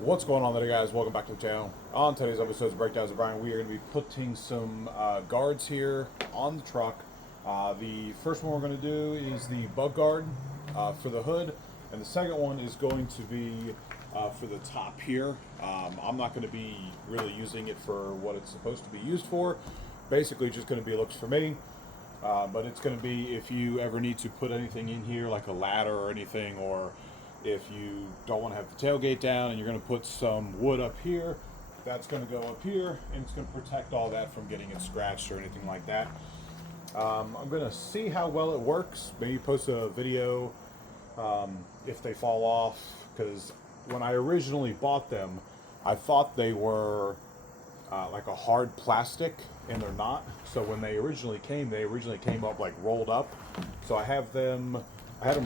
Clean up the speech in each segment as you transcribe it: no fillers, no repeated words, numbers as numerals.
What's going on there, guys? Welcome back to the channel. On today's episode of Breakdowns of Brian, we are going to be putting some guards here on the truck. The first one we're going to do is the bug guard for the hood, and the second one is going to be for the top here. I'm not going to be really using it for what it's supposed to be used for. Basically, just going to be looks for me. But it's going to be if you ever need to put anything in here, like a ladder or anything, or if you don't want to have the tailgate down and you're going to put some wood up here, that's going to go up here, and it's going to protect all that from getting it scratched or anything like that. I'm going to see how well it works. Maybe post a video if they fall off, because when I originally bought them, I thought they were like a hard plastic, and they're not. So when they originally came up like rolled up. So I had them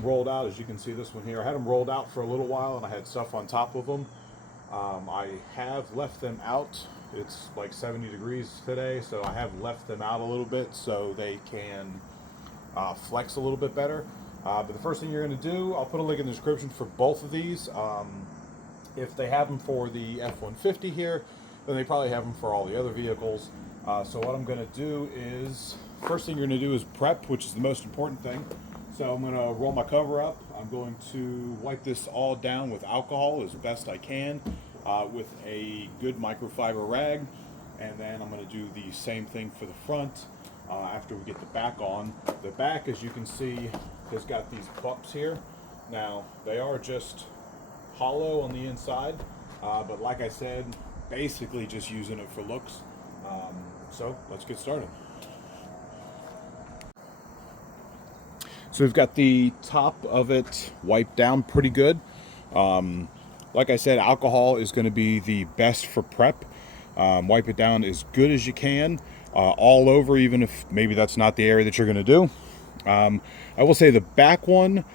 rolled out, as you can see this one here. I had them rolled out for a little while, and I had stuff on top of them. I have left them out. It's like 70 degrees today, so I have left them out a little bit so they can flex a little bit better. But the first thing you're going to do, I'll put a link in the description for both of these. If they have them for the F-150 here, then they probably have them for all the other vehicles. So what I'm going to do is, first thing you're going to do is prep, which is the most important thing. So I'm going to roll my cover up. I'm going to wipe this all down with alcohol as best I can with a good microfiber rag. And then I'm going to do the same thing for the front after we get the back on. The back, as you can see, has got these bumps here. Now, they are just hollow on the inside, but like I said, basically just using it for looks. So let's get started. So we've got the top of it wiped down pretty good. Like I said, alcohol is going to be the best for prep. Wipe it down as good as you can, all over, even if maybe that's not the area that you're going to do. I will say the back one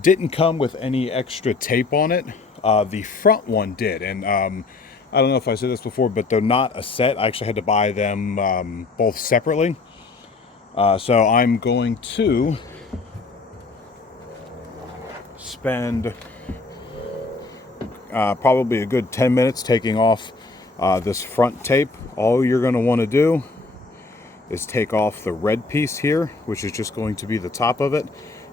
didn't come with any extra tape on it. The front one did, and I don't know if I said this before, but they're not a set. I actually had to buy them both separately. So I'm going to spend probably a good 10 minutes taking off this front tape. All you're going to want to do is take off the red piece here, which is just going to be the top of it.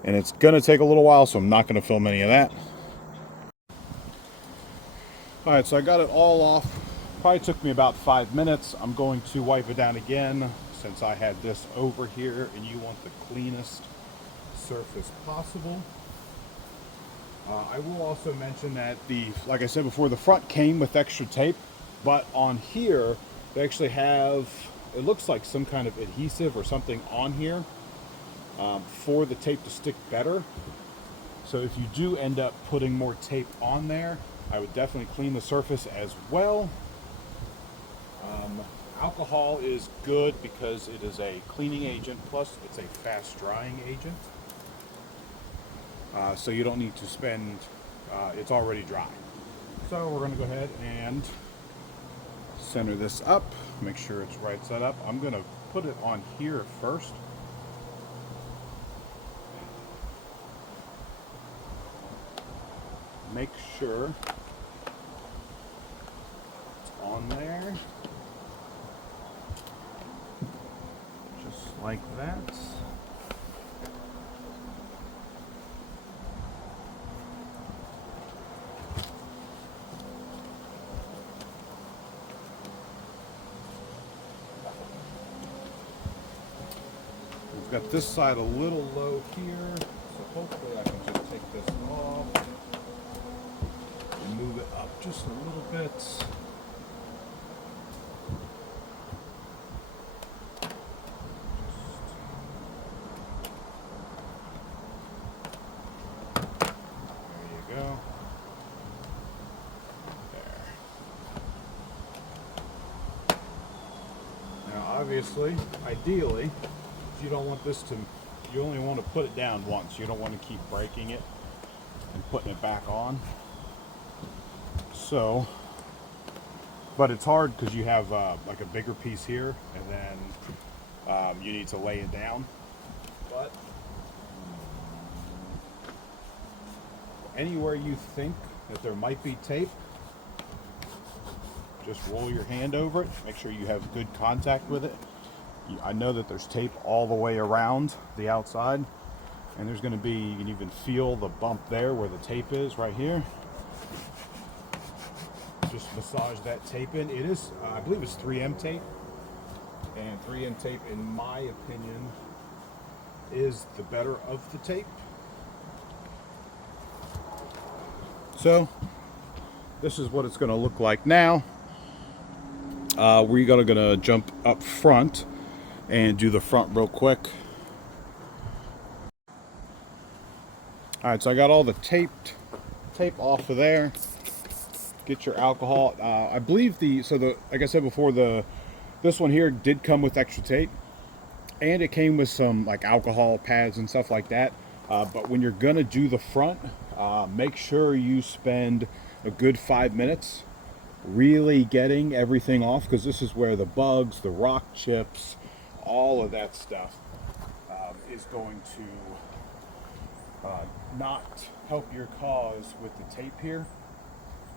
And it's going to take a little while, so I'm not going to film any of that. Alright, so I got it all off. Probably took me about 5 minutes. I'm going to wipe it down again, since I had this over here, and you want the cleanest surface possible. I will also mention that like I said before, the front came with extra tape, but on here, they actually have, it looks like some kind of adhesive or something on here for the tape to stick better. So if you do end up putting more tape on there, I would definitely clean the surface as well. Alcohol is good because it is a cleaning agent, plus it's a fast drying agent. So you don't need to spend, it's already dry. So we're going to go ahead and center this up, make sure it's right set up. I'm going to put it on here first. Make sure it's on there, just like that. We've got this side a little low here, so hopefully I can just take this off and move it up just a little bit. There you go. There. Now obviously, ideally, you don't want this to, you only want to put it down once. You don't want to keep breaking it and putting it back on. So, but it's hard because you have like a bigger piece here, and then you need to lay it down. But anywhere you think that there might be tape, just roll your hand over it. Make sure you have good contact with it. I know that there's tape all the way around the outside, and there's going to be, you can even feel the bump there where the tape is right here. Just massage that tape in. It is, I believe it's 3M tape, and 3M tape, in my opinion, is the better of the tape. So this is what it's going to look like now. We're going to jump up front and do the front real quick. All right, so I got all the tape off of there. Get your alcohol. I believe like I said before, this one here did come with extra tape, and it came with some like alcohol pads and stuff like that. But when you're gonna do the front, make sure you spend a good 5 minutes really getting everything off, because this is where the bugs, the rock chips, all of that stuff is going to not help your cause with the tape here.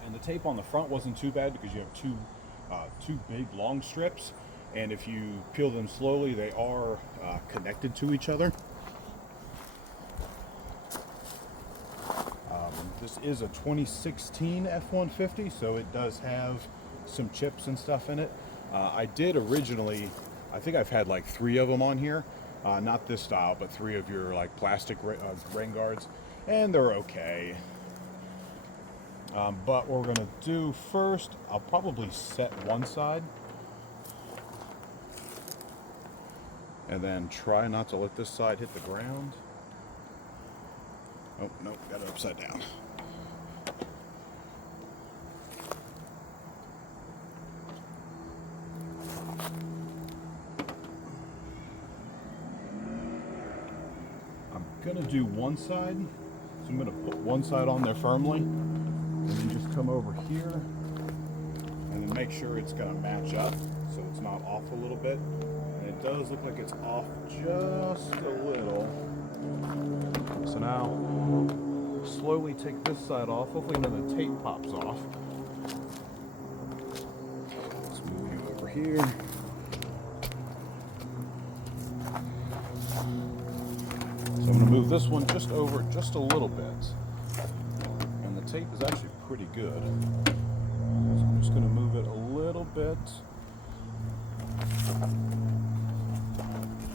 And the tape on the front wasn't too bad because you have two big long strips, and if you peel them slowly, they are connected to each other. This is a 2016 F-150, so it does have some chips and stuff in it. I did originally, I think I've had like 3 of them on here, not this style, but 3 of your like plastic rain guards, and they're okay. But what we're going to do first, I'll probably set one side and then try not to let this side hit the ground. Oh, no, got it upside down. I'm going to do one side, so I'm going to put one side on there firmly, and then just come over here and then make sure it's going to match up so it's not off a little bit. And it does look like it's off just a little. So now slowly take this side off. Hopefully none of the tape pops off. Let's move you over here. So I'm going to move this one just over just a little bit. And the tape is actually pretty good. So I'm just going to move it a little bit.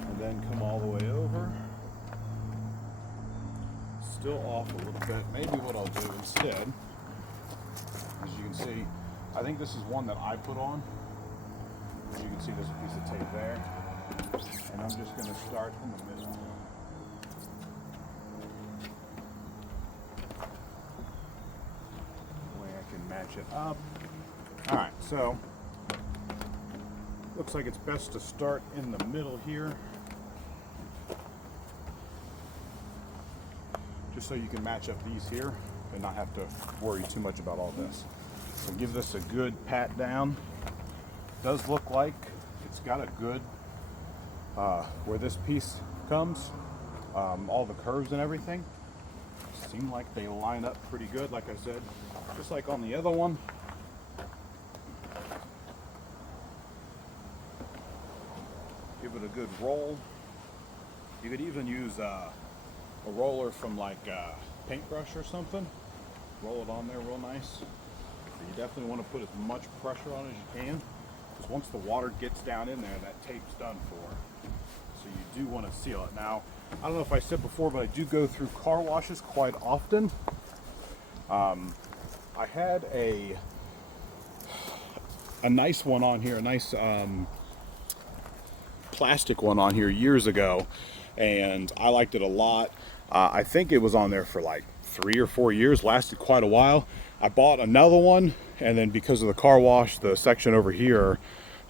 And then come all the way over. Still off a little bit. Maybe what I'll do instead, as you can see, I think this is one that I put on. As you can see, there's a piece of tape there. And I'm just going to start in the middle. That way I can match it up. Alright, so looks like it's best to start in the middle here, just so you can match up these here and not have to worry too much about all this. So give this a good pat down. Does look like it's got a good where this piece comes, all the curves and everything seem like they line up pretty good, like I said, just like on the other one. Give it a good roll. You could even use a roller from like a paintbrush or something. Roll it on there real nice. But you definitely want to put as much pressure on as you can, because once the water gets down in there, that tape's done for. So you do want to seal it. Now, I don't know if I said before, but I do go through car washes quite often. I had a nice one on here, a nice plastic one on here years ago, and I liked it a lot. I think it was on there for like 3 or 4 years, lasted quite a while. I bought another one, and then because of the car wash, the section over here,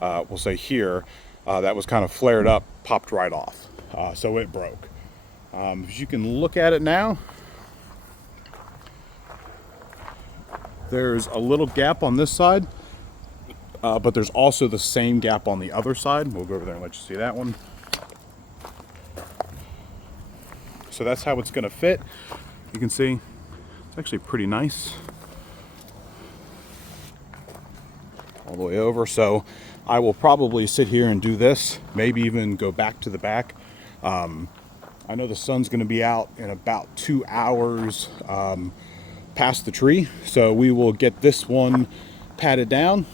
we'll say here, that was kind of flared up, popped right off. So it broke. As you can look at it now, there's a little gap on this side, but there's also the same gap on the other side. We'll go over there and let you see that one. So that's how it's going to fit. You can see it's actually pretty nice. all the way over. So I will probably sit here and do this, maybe even go back to the back. I know the sun's going to be out in about 2 hours past the tree, so we will get this one patted down.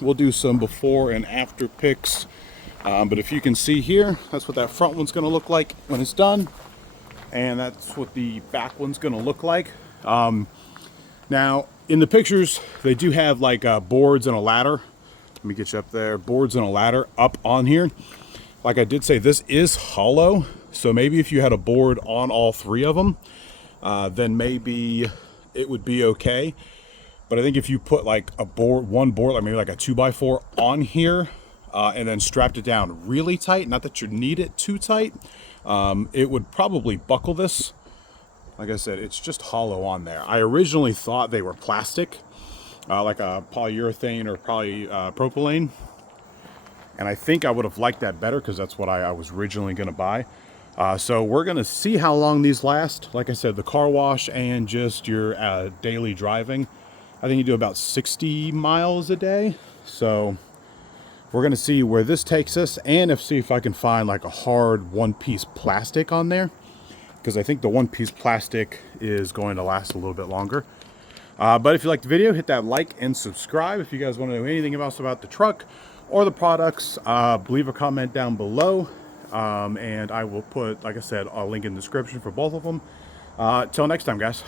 We'll do some before and after pics, but if you can see here, that's what that front one's going to look like when it's done, and that's what the back one's going to look like. Now in the pictures they do have like boards and a ladder. Let me get you up there. Boards and a ladder up on here. Like I did say, this is hollow, so maybe if you had a board on all 3 of them, then maybe it would be okay. But I think if you put like a board, one board, like maybe like a 2x4 on here, and then strapped it down really tight, not that you need it too tight, it would probably buckle this. Like I said, it's just hollow on there. I originally thought they were plastic, like a polyurethane or propylene. And I think I would have liked that better because that's what I was originally going to buy. So we're going to see how long these last. Like I said, the car wash and just your daily driving. I think you do about 60 miles a day. So we're going to see where this takes us, and see if I can find like a hard one-piece plastic on there, because I think the one-piece plastic is going to last a little bit longer. But if you like the video, hit that like and subscribe. If you guys want to know anything else about the truck or the products, leave a comment down below. And I will put, like I said, a link in the description for both of them. Till next time, guys.